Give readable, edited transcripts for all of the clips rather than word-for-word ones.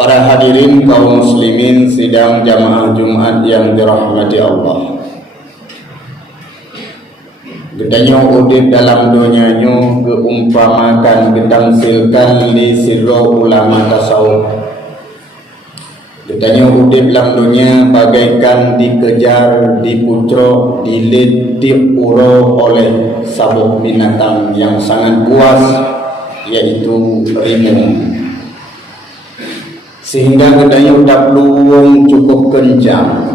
Para hadirin kaum muslimin sidang jamaah Jumat yang dirahmati Allah. Gedanya udip dalam dunianya keumpamakan gedangsilkan di sirro ulama tasawuf. Gedanya udip dalam dunia bagaikan dikejar, dipucuk, dilit, diuro oleh sabuk binatang yang sangat buas, yaitu rimung. Sehingga gedanya udah peluang cukup kencang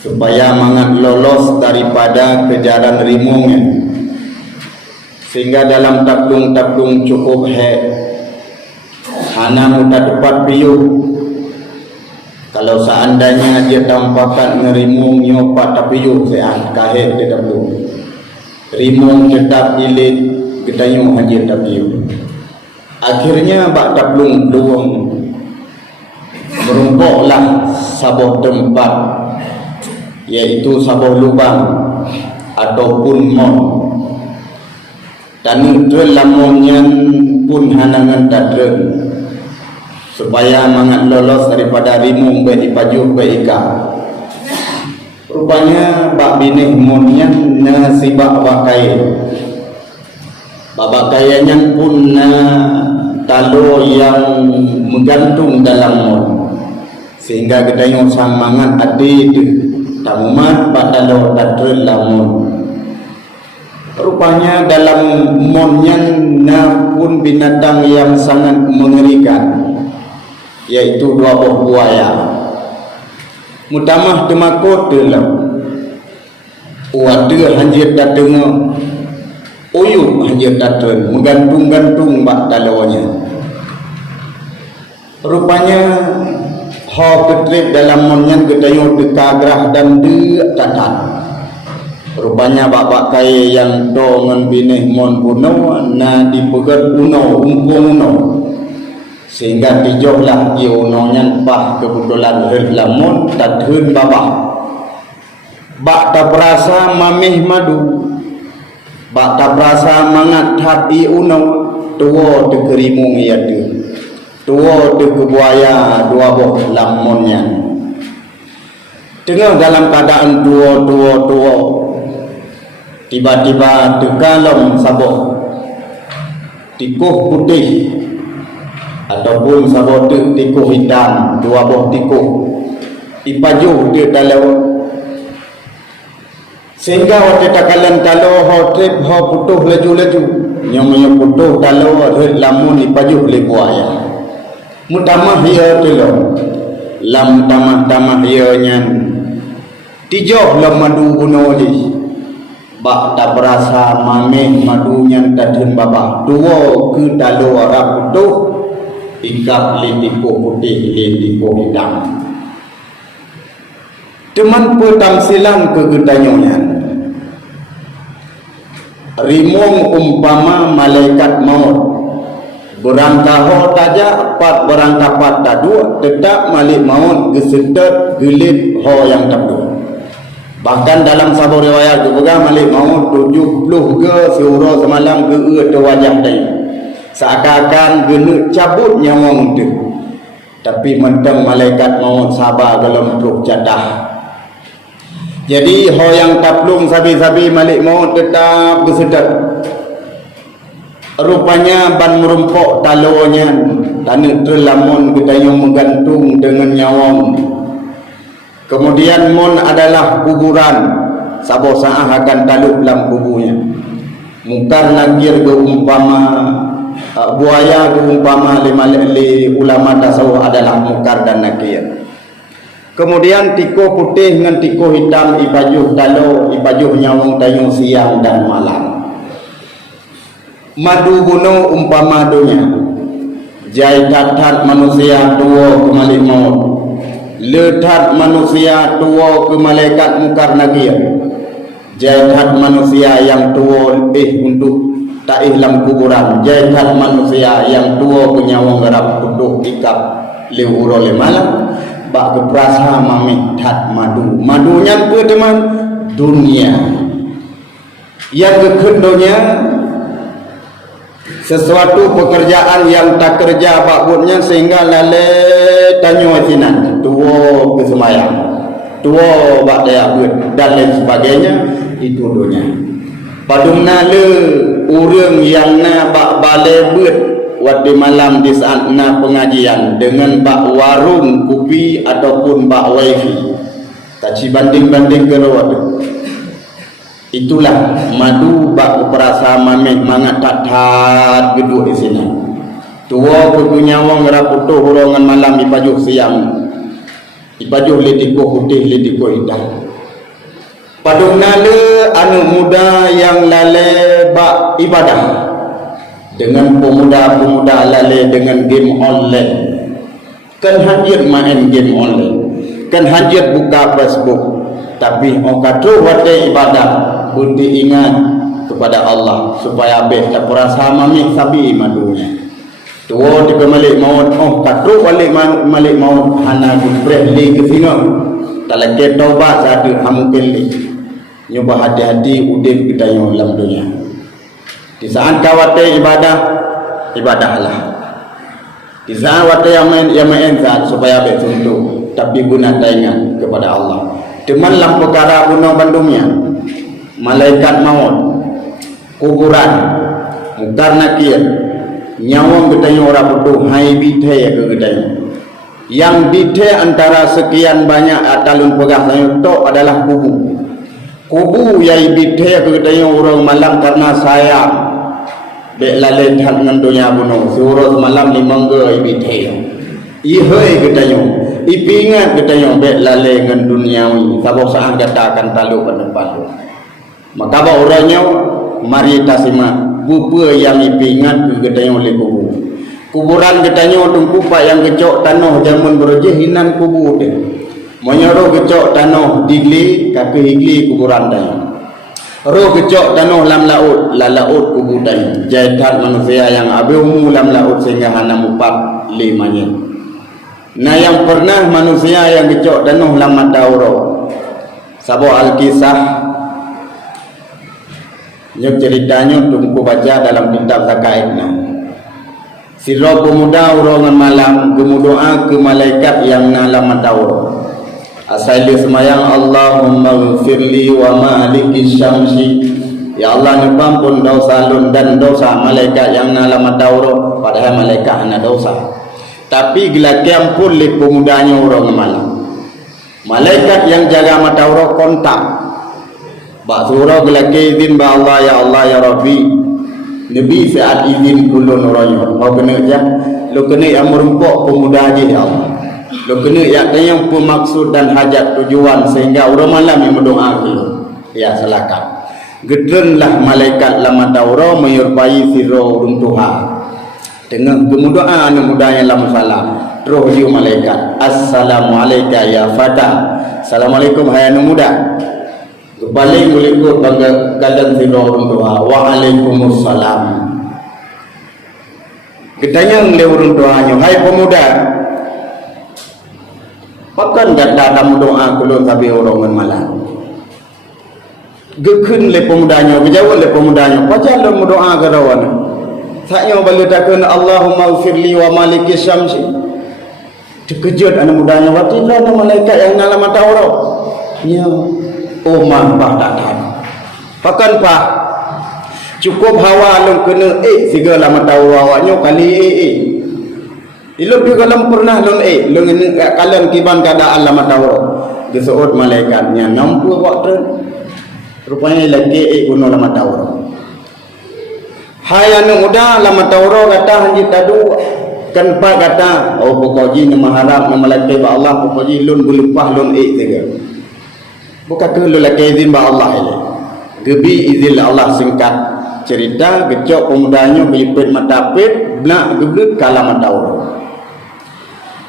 supaya mangat lolos daripada kejaran rimungnya. Sehingga dalam taplung cukup hana udah dapat piuh. Kalau seandainya dia tampakan ngerimung nyopat tapiyuh sean kahet dia taplung. Rimung tetap ilit gedanya hajir tapiyuh. Akhirnya bak taplung peluang merumpuklah sabuh tempat, yaitu sabuh lubang ataupun mon, dan lamonnya pun hanangan tadren supaya mangat lolos daripada rimung beripajuh berika. Rupanya bak binih monnya nasibak bakai babakayanya pun talo yang menggantung dalam mon, sehingga gedanya sang mangat adid tamumat patalo tadrel lamun. Rupanya dalam monnya pun binatang yang sangat mengerikan, yaitu dua buah buaya. Mutamah temakut dalam wadah hanjir datang uyup hanjir datang menggantung-gantung bak talonya. Rupanya ho ketrip dalam monyan gedayo dekagrah dan tatat. Rupanya bapak kaya yang do ngan binih mon puno na dipegat uno umpung uno, sehingga dijohlah i uno nyan pah kebetulan lamon tadhun babah bak ta berasa mamih madu, bak ta berasa mangat hati uno tuwo dekerimung ia de tuwo de kebuaya dua boh lamonnya. Tengah dalam keadaan tuwo tiba-tiba tekalom sabuk tikuh putih ataupun sabuk tikuh hitam, dua boh tikuh ipajuh dia dalam, sehingga waktu takalan talo ho trip ho putuh laju nyong putuh talo lamun ipajuh le buaya. Mutamah ia telo lam tamah ia nyan tijoh lam madu buno li bak tak berasa mameh madu nyan tadhen babah duo ke talo arab putuh ikap litiko putih litiko hitam. Teman petamsilan ke gedanyonya rimung umpama malaikat maut berangkaho taja pat berangkapat tadu tetap malik maut gesedet gelit ho yang tadu. Bahkan dalam sabar riwayat juga malik maut 70 ke seuro semalam ke wajah dia, seakan-akan genuk cabut nyawang tu, tapi mentang malaikat maut sabar dalam peluk jadah. Jadi ho yang taplung sabi-sabi malik maut tetap gesedet. Rupanya ban merumpuk talonya tanah terlamun gedayung menggantung dengan nyawang. Kemudian mon adalah kuburan, sabo saah akan taluk dalam kuburnya. Mungkar nakir keumpama buaya keumpama li ulama tasawuf adalah mungkar dan nakir. Kemudian tiko putih dengan tiko hitam ipajuh talo, ipajuh nyawang tayung siang dan malam. Madu buno umpama dunia jai tathat manusia tuwo ke malik maut, letat manusia tuwo ke malaikat mungkar nakir, jaitat manusia yang tuwo untuk taih lam kuburan, jaitat manusia yang tuwo ke nyawang garap putuh ikap liuro le malam bak keprasa mamih tat madunya ke teman dunia yang kekendonya sesuatu pekerjaan yang tak kerja bakbutnya sehingga lale tanyo sinan tuo ke semayang, tuo bak daya but dan lain sebagainya, itu dunia. Padumna le urang yang na bak balai but waktu malam di saat na pengajian dengan bak warung kopi ataupun bak wifi, tak banding-banding ke waktu. Itulah madu bak perasa mameh mangat tat geduk di sini. Tua punya wong raputuh hurongan malam ipajuh siang. Ipajuh letiko putih letiko hitam. Padungna le anu muda yang lale bak ibadah dengan pemuda-pemuda lale dengan game online. Kan hadir main game online. Kan hadir buka Facebook. Tapi orang kata wate ibadah budi ingat kepada Allah supaya abis tak perasa mamik sabi madunya. Tuo di malik maut, kata balik maut hana gubreh li ke sini. Tak lagi taubat satu hamukil li. Nyoba hati-hati udip kita yang dalam dunia. Di saat kawate ibadah, ibadahlah. Di saat wate yang main saat supaya abis untuk, tapi guna taingan kepada Allah. Teman lam perkara guna bandungnya, malaikat maut, kuburan, mukar nakir, nyawang gedanya orang butuh, hai bithe ke gedanya. Yang bithe antara sekian banyak atalun pegah itu adalah kubu. Kubu yang bithe ke gedanya orang malam karena sayang. Beklalen tak dengan dunia bunuh, suruh malam limang ke bithe. Ihai gedanya. Ipingat gedanya beklalen dengan duniawi. Sabok saang katakan talu pada palu. Maka bahawa orangnya mari tasima bupa yang ipingat ke gedanya oleh kubu. Kuburan gedanya untuk kupa yang kecok tanah zaman berjah hinan kubu dia. Menyuruh kecok tanah digli kaki higli kuburan dia. Roh kecok tanah lam laut, la laut kubu dia. Jaitan manusia yang abiumu lam laut sehingga hana mupak limanya. Nah yang pernah manusia yang kecok tanah lam matauro. Sabo Al-Kisah yang ceritanya tungku baca dalam kitab Zakaitna. Siro pemuda urongan malam gemudoa ke malaikat yang nalam matauro. Asali semayang Allahumma ghfirli wa maliki syamsi. Ya Allah nipampun dosa lun dan dosa malaikat yang nalam matauro. Padahal malaikat hana dosa. Tapi gelakian pun li pemudanya urongan malam. Malaikat yang jaga matauro kontak. Bak surah gelaki izin ba Allah ya Rabbi. Nabi saat izin kulun orangnya. Kau kena je. Lu kena yang merumpuk pemuda je ya Allah. Lu kena yang pemaksud dan hajat tujuan sehingga orang malam yang berdoa ke. Ya silakan. Gedrenlah malaikat lama daura menyerupai siro urung Tuhan. Dengan kemudahan anu mudanya lama salam. Terus dia malaikat. Assalamualaikum ya fata. Assalamualaikum hai anu muda. Balik mulikut bangga gadan siro urung Tuhan. Waalaikumsalam. Ketanya oleh urung Tuhannya. Hai pemuda. Pakan ganda kamu doa kulun sabi orang malam. Gekun le pemudanya, berjawab le pemudanya. Baca le doa garawan. Saya balik takkan Allahumma ghfirli wa maliki syamsi. Terkejut anak mudanya. Waktu itu ada malaikat yang nalam mata orang. Ya, omah bah tak tahan. Pakan bah. Cukup hawa lom kena segala mata awaknya kali Ilum juga lam pernah lon lon kalian kiban keadaan lama tahu gesuut malaikatnya nampu waktu rupanya lagi kuno lama tahu hai anu muda lama tahu kata hanji tadu kan pak kata pokoknya nama harap nama lagi ba Allah pokoknya lon bulupah lon juga bukan ke lu lagi izin ba Allah ini gebi izin Allah singkat cerita gecok pemudanya bilipit matapit nak geblut kalam tahu.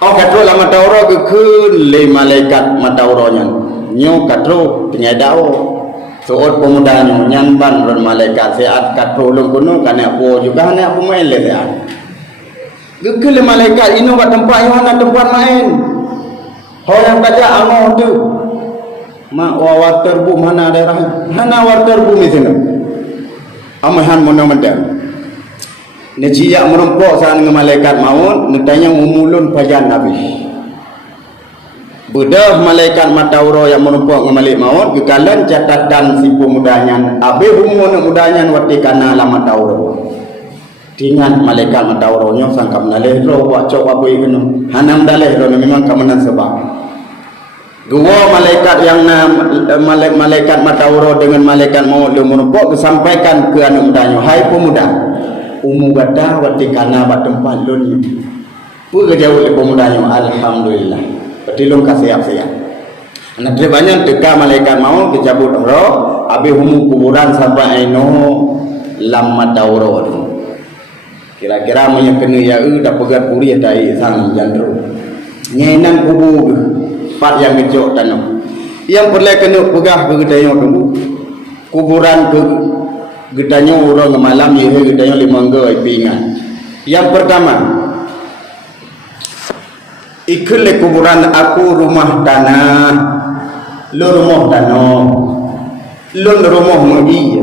Katro lama tauro ke le malaikat matauronya nyo katro penyadao soot pemudanya nyanban ron malaikat seat katro long kuno kana po juga hana pemain le seat ke le malaikat ino kat tempat yang hana tempat main yang kaca angoh tu mak water bu mana daerah hana water bu di sini amahan monumental Neciak merumpok sana dengan malaikat maut, netanya memulun pajan habis. Bedah malaikat matauro yang merumpok dengan malaikat maut, gekalan catatan sipu mudanya, abe umur mudanya wati kana la matauro. Tingan malaikat matauro nya sangka menaleh ro buat cok apa ikenu. Hanam daleh ro memang kamanan sebab. Dua malaikat yang malaikat matauro dengan malaikat maut yang merumpok disampaikan ke anak mudanya, hai pemuda, umu gata wati kana bat tempat lun. Pu jauh le pemudanya, alhamdulillah. Petilung kasih siap. Anak dia banyak teka malaikat maut dicabut roh, habis umu kuburan sampai aino lam matauro. Kira-kira punya kena ya dah pegat puri dai sang jandro. Nyenang kubur part yang kecok tanah. Yang perlu kena pegah ke gedayo dulu. Kuburan ke gedayo orang malam ye gedayo 5 ge pingan. Yang pertama, ikut le kuburan aku rumah tanah. Lu rumah tanah. Lu rumah magi.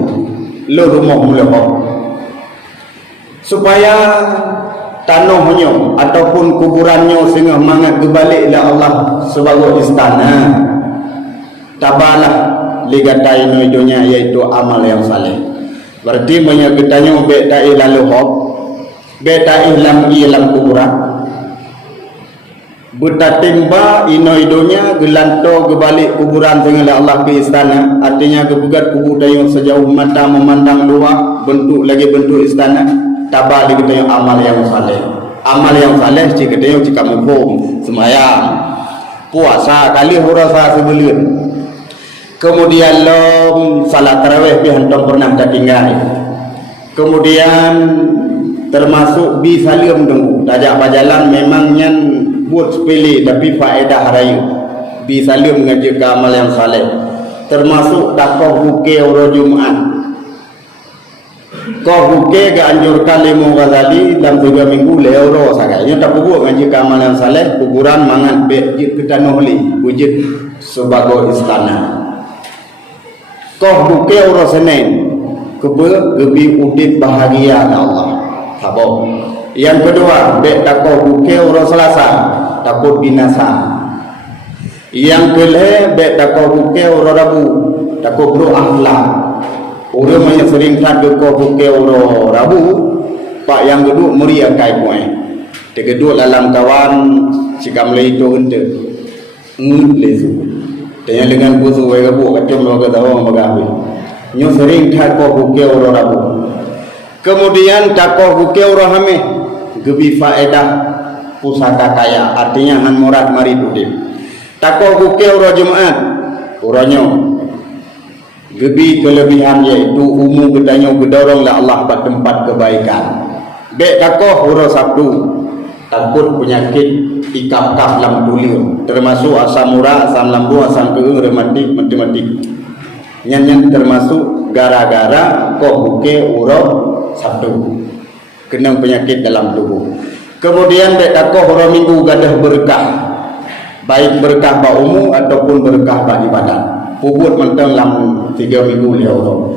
Lu rumah mulak. Supaya tanahnya ataupun kuburannya sehingga mangat kembali ila Allah sebagai istana, tabalah ligatai noidonya yaitu amal yang saleh. Berarti banyak kitanya beda ilalu hok, beda ilam kuburan. Betatimba inoidonya gelanto kembali kuburan sehingga Allah ke istana, artinya kebugat kubur dayung sejauh mata memandang luar, bentuk lagi bentuk istana. Tabah kita yang amal yang saleh. Amal yang saleh jika dia jika mempom semayang, puasa kali hurasa sebelum. Kemudian salat tarawih bihantam pernah tertinggal. Kemudian termasuk bi salim dengku. Tajak pajalan memangnya buat sepele tapi faedah harayu. Bi salim ngaji ke amal yang saleh. Termasuk takoh buke orang Jumat. Kau buke ke anjurkan Imam Ghazali dalam 3 minggu leoro sahaja. Ini tak buat ngaji keamalan yang saleh, kuburan mangan bejit kita nohli, wujud sebagai istana. Kau buke orang Senin, kebi udit bahagia Allah. Sabok. Yang kedua, bek tak kau buke orang Selasa, takut binasa. Yang kelih, bek tak kau buke orang Rabu, takut bro akhlak. Orang yang sering tak kau buke orang Rabu, pak yang kedua meriah kai kuai. Kedua dalam kawan sikam lei itu ente lesu. Tanya dengan busu wega bu kacung lo kata orang bagawi. Nyo sering tak kau buke orang Rabu. Kemudian tak kau buke orang hame, gebi faedah pusaka kaya, artinya han murad mari budip. Tak kau buke orang Jumat, orangnya gebi kelebihan yaitu umum gedanya gedoronglah Allah pada tempat kebaikan. Bek takoh huruf Sabtu takut penyakit ikap-kap lam tulir termasuk asam murah, asam lambung, asam keung, rematik, matematik. Nyan termasuk gara-gara koh buke huruf Sabtu kena penyakit dalam tubuh. Kemudian bek takoh huruf Minggu gadah berkah, baik berkah ba umum ataupun berkah ba ibadat. Pubut mentang lam 3 minggu liau.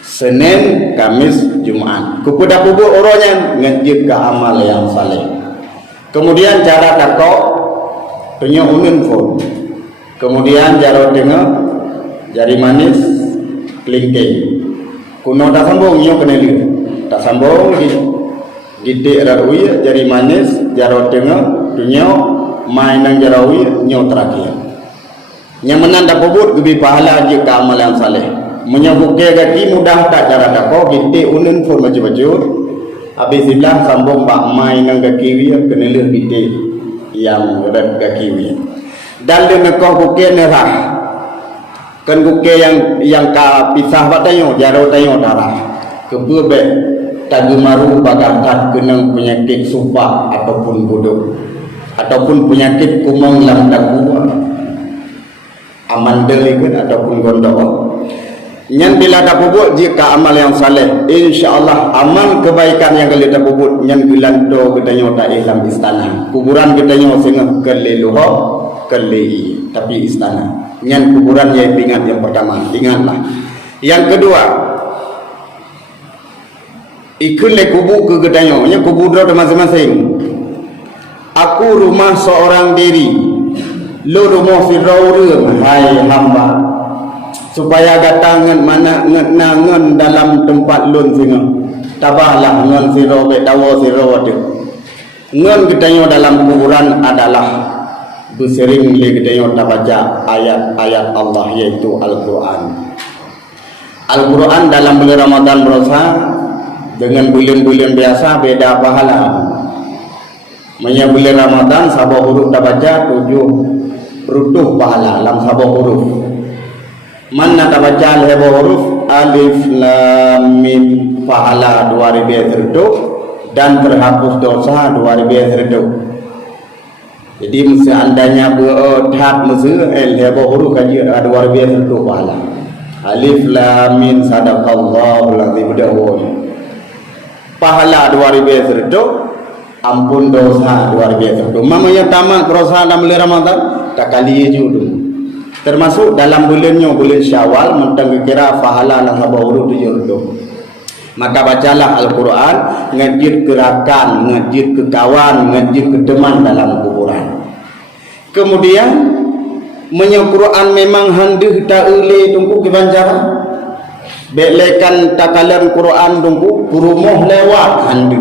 Senin, Kamis, Jumaat. Kepada pubut orangnya ngajib ke amal yang saleh. Kemudian cara takok punya unun phone. Kemudian cara tengah jari manis kelingking. Kuno tak sambung nyo kena lihat. Tak sambung gidik rawi jari manis jaro tengah dunia mainan jarawi nyo terakhir. Yang menanda pubut gebi pahala je ke amal yang saleh. Menyebutkan kaki mudah tak cara takok gidik unun phone baju-baju. Habis sebelah sambung bak mainan kaki wi kena lihat gidik yang red kaki wi. Dan dengan kau buke nerah. Kan buke yang ka pisah batayo jaro tayo darah. Kebebek tagumaru bagakat kenang penyakit sumpah ataupun bodoh ataupun penyakit kumang lam dagu amandel ikut ataupun gondok. Nyan bila dah puput jika amal yang saleh, insya-Allah amal kebaikan yang kita puput nyan gelanto kita nyota dalam istana. Kuburan kita nyota sengah keleluho kelei tapi istana. Nyan kuburan yang ingat yang pertama, ingatlah. Yang kedua, ikut le kubu ke gedayo nya kubu dro masing-masing. Aku rumah seorang diri, lu rumah Firaun hai hamba, supaya gatangan mana ngenangan dalam tempat lun singa tabahlah ngan siro be dawo siro wadu ngan gedayo dalam kuburan adalah bersering le gedayo tabaca ayat-ayat Allah yaitu Al-Quran. Al-Quran dalam bulan Ramadan berosa dengan bulan-bulan biasa beda pahala. Manya bulan Ramadan sabah huruf tabaca 7 rutuh pahala dalam sabah huruf. Mana tabaca lebo huruf alif lam mim pahala 2000 rutuh dan terhapus dosa 2000 rutuh. Jadi mesti andanya berhad mesti lebo huruf kaji 2000 rutuh pahala. Alif lam mim sadaqallahul azim dawuh. Pahala 2000 rutuh, ampun dosa 2000 rutuh. Mamanya tamat rosa dalam bulan Ramadan tak kali juga. Termasuk dalam bulannya bulan Syawal mentang kira pahala nak sabah huruf 7 rutuh. Maka bacalah Al-Quran, ngajit gerakan, ngajit ke kawan, ngajit ke teman dalam kuburan. Kemudian Quran memang handeh tak ule tunggu kebanjaran. Belekan takalan Quran tunggu kurumuh lewat handeh.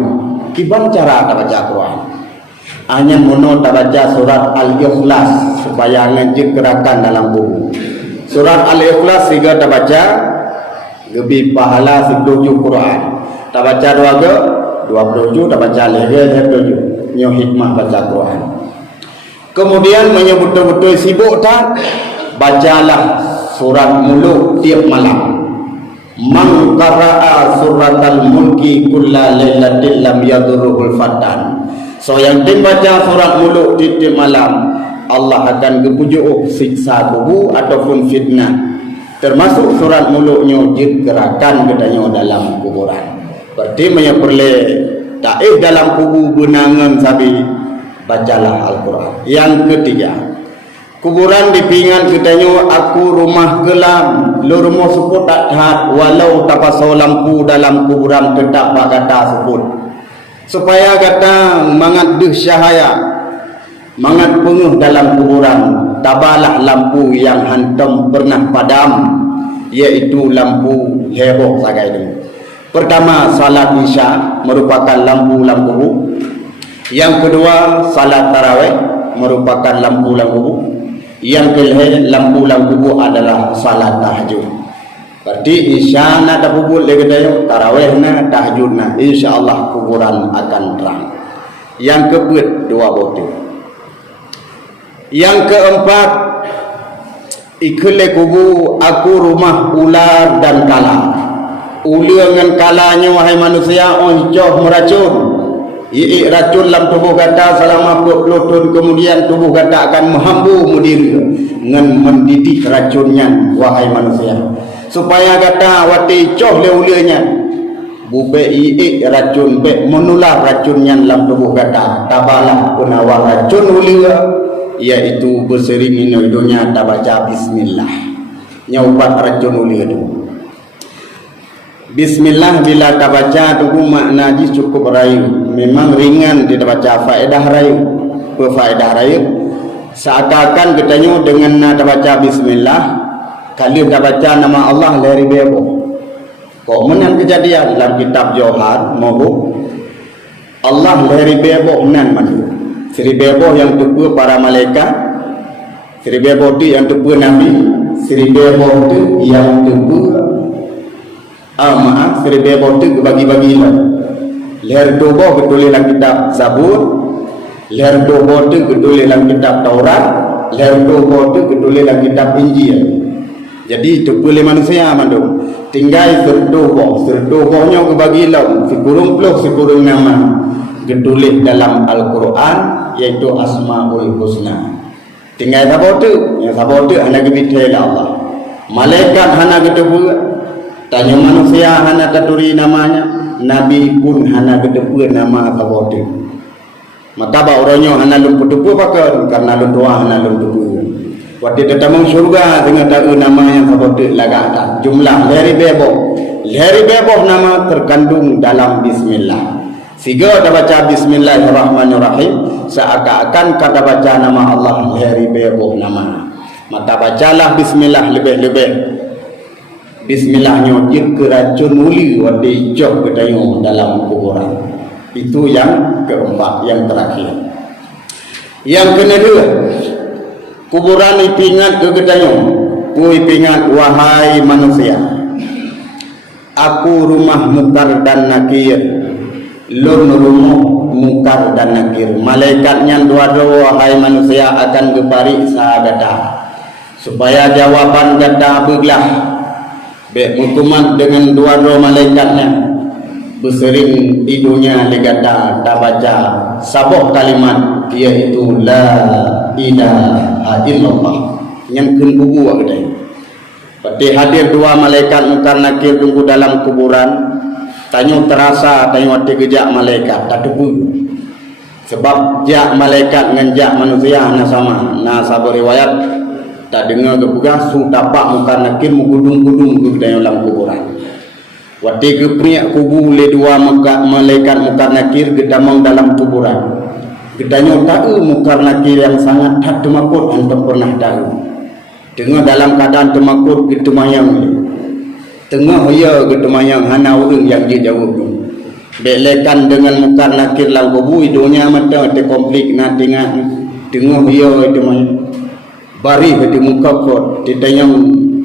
Kiban cara tak baca Quran. Hanya mono tak baca surat Al-Ikhlas supaya ngajit gerakan dalam buku. Surat Al-Ikhlas siga tak baca lebih pahala 10 Quran. Tak baca 27 tak baca lagi 7. Nyo hikmah baca Quran. Kemudian menyebut betul sibuk tak bacalah surat Muluk tiap malam. Man qara'a suratal mulki kulla lailatin lam yadurruhul fatan. So yang baca surat Muluk tiap malam, Allah akan gepujuk siksa kubur ataupun fitnah. Termasuk surat Muluknya gerakan katanya dalam kuburan. Berarti perle taif dalam kubur benangan sabi bacalah Al-Quran. Yang ketiga, kuburan dipingan katanya aku rumah gelap, lu rumah seput tak tahat walau tapasau lampu dalam kuburan tetap pak kata seput. Supaya kata mangat deh syahaya, mangat penguh dalam kuburan, tabalah lampu yang hantam pernah padam, yaitu lampu heboh sagai ini. Pertama, salat Isya merupakan lampu-lampu. Yang kedua, salat tarawih merupakan lampu-lampu. Yang ketiga, lampu-lampu adalah salat tahajud. Berarti Isya na tapubul lagi dayo, tarawih na tahajud na, insyaallah kuburan akan terang. Yang keempat, dua bote. Yang keempat, ikhle kubu aku rumah ular dan kala. Ular dengan kalanya wahai manusia oncoh meracun. Racun dalam tubuh kata selama 20 tahun kemudian tubuh kata akan menghambu mudiri dengan mendidik racunnya wahai manusia. Supaya kata wati coh le ularnya. Bube racun be menular racunnya dalam tubuh kata. Tabalah penawa racun ular, iaitu bersering minumnya tak baca bismillah. Nyaubat racun ular itu. Bismillah bila tak baca tu makna ji cukup rayu. Memang ringan tidak baca faedah rayu. Faedah rayu seakan katanya dengan tak baca bismillah, kali tak baca nama Allah lari bebo. Kok menang kejadian dalam kitab Johar mohon Allah lari bebo nan manu. Sri bebo yang tupu para malaikat, sri bebo tu yang tupu nabi, sri bebo tu yang tupu maaf, sri bebo tu bagi-bagi lah. Leher dobo ketulis dalam kitab Zabur, leher dobo tu ketulis dalam kitab Taurat, leher dobo tu ketulis dalam kitab Injil. Jadi tupu le manusia mandum. Tinggal serdobohnya kebagi lah. Sekurung puluh sekurung nama ketulis dalam Al-Quran, yaitu Asmaul Husna. Tinggal sabot tu, yang sabot tu hanya kebitai Allah. Malaikat hanya ketupu, tanya manusia hanya keturi namanya, Nabi pun hanya ketupu nama sabot tu. Maka orangnya hanya lumpuh tupu pakai, karena lumpuh hanya lumpuh tupu. Waktu tetamang syurga dengan tahu nama yang sabot tu lagak tak. Jumlah dari bebo Hari beboh nama terkandung dalam bismillah. Sehingga kita baca bismillahirrahmanirrahim, seakan-akan kita baca nama Allah hari beboh nama. Maka bacalah bismillah lebih-lebih. Bismillahnya jika racun muli wadi jok kedayu dalam kuburan. Itu yang keempat, yang terakhir. Yang kedua, kuburan ipingat ke kedayu. Ku ipingat, wahai manusia, aku rumah mungkar dan nakir. Lun rumah mungkar dan nakir. Malaikatnya dua-dua, wahai manusia, akan kepariksa gata, supaya jawaban gata beglah. Baik mukumat dengan dua-dua malaikatnya. Bersering idunya legata tak baca sabuk kalimat, iaitu la ilaha illallah. Yang kubu ada. Pati hadir dua malaikat mungkar nakir tunggu dalam kuburan. Tanyo terasa, tanyo hati kejak malaikat tak tepu. Sebab jak malaikat dengan jak manusia na sama. Na sabar riwayat tak dengar kebuka su tapak mungkar nakir mugudung-gudung ke dalam kuburan. Wati kepriak kubu le dua malaikat mungkar nakir gedamang dalam kuburan. Gedanyo tahu mungkar nakir yang sangat tak temakut antum pernah tahu. Dengar dalam keadaan temakut getemayang. Tengah ya getemayang hana orang yang dia jawab tu. Belekan dengan mungkar nakir dalam kubu hidupnya mata te konflik na tengah. Tengah ya getemayang. Bari ke muka kot ditanya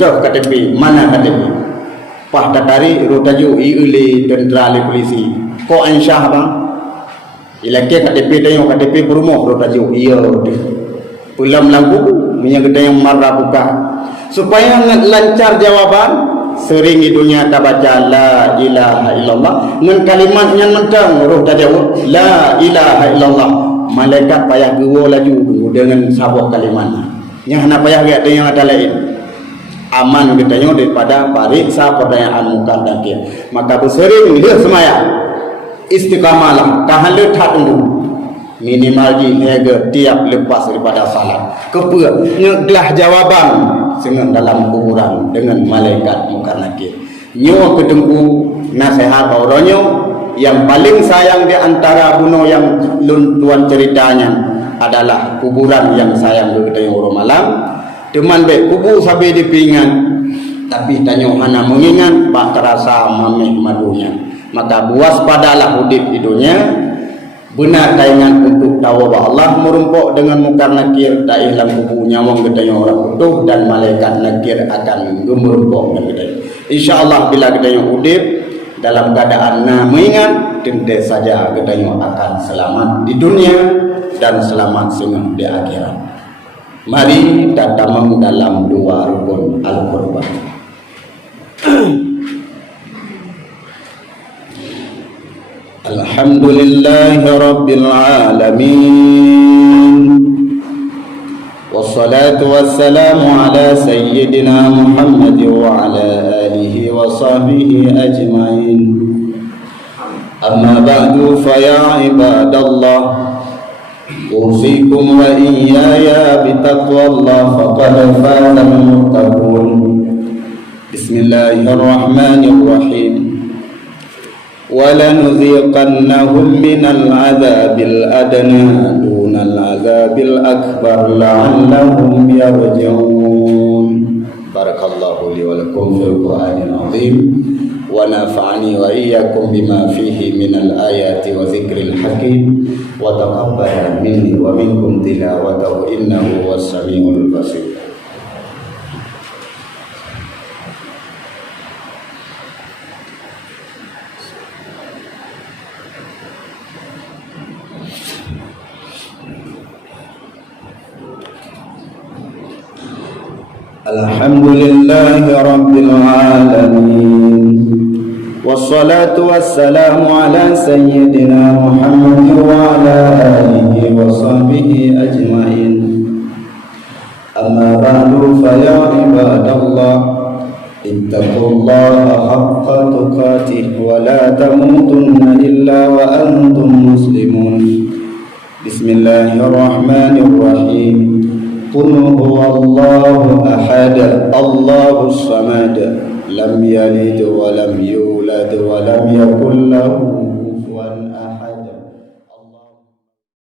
dah KTP mana KTP. Pah tatari rotaju iuli tentera le polisi. Ko ansyah bang. Ilake KTP tanya KTP berumah rotaju iya. Pulam lampu minyak gede yang marah buka. Supaya lancar jawaban, sering idunya tak baca la ilaha illallah. Dengan kalimatnya mentang roh tak jawab la ilaha illallah. Malaikat payah gua laju dengan sabuk kalimatnya. Yang nak payah lihat yang ada lain. Aman katanya daripada pariksa pertanyaan mungkar nakir. Maka bersering dia semaya istiqamalah tahan letak tunggu minimal di lega tiap lepas daripada salat kepa ngeglah jawaban dengan dalam kuburan dengan malaikat mungkar nakir. Nyo ketemu nasihat orangnya yang paling sayang di antara bunuh yang tuan ceritanya adalah kuburan yang sayang kepada orang malam. Teman baik kubu sampai dipingan, tapi tanya hana mengingat pak terasa mameh madunya. Maka buas padalah udip hidupnya. Benar taingan untuk tahu bahawa Allah merumpuk dengan mungkar nakir tak hilang kubu nyawang gedanya orang utuh dan malaikat nakir akan merumpuk dengan gedanya. InsyaAllah bila gedanya udip dalam keadaan mengingat, tentu saja gedanya akan selamat di dunia dan selamat semua di akhirat. Mari datang dalam dua rukun Al-Qurban. Alhamdulillahi Rabbil Alamin. Wassalatu wassalamu ala Sayyidina Muhammad wa ala alihi wa sahbihi ajma'in. Amma ba'du fa ya ibadallah, usikum wa iyaya bitaqwallah faqad faza al-muttaqun. Bismillahirrahmanirrahim. وَلَنُذِيقَنَّهُمْ مِنَ الْعَذَابِ الْأَدْنَى دُونَ الْعَذَابِ الْأَكْبَرِ لَعَلَّهُمْ يَرْجِعُونَ. بارك الله لي ولكم في القرآن العظيم ونفعني وإياكم بما فيه من الآيات وذكر الحكيم وتقبل مني ومنكم تلاوته إنه هو السميع البصير. Alhamdulillahi Rabbil Alamin. Wassalatu wassalamu ala Sayyidina Muhammad wa ala alihi wa sahbihi ajma'in. Amma ba'du fa ya ibadallah, ittaqullaha haqqa tuqatih wa la tamutunna illa wa antum muslimun. Bismillahirrahmanirrahim. Qul huwallahu ahad, Allahus samad, lam yalid wa lam yulad wa lam yakul lahu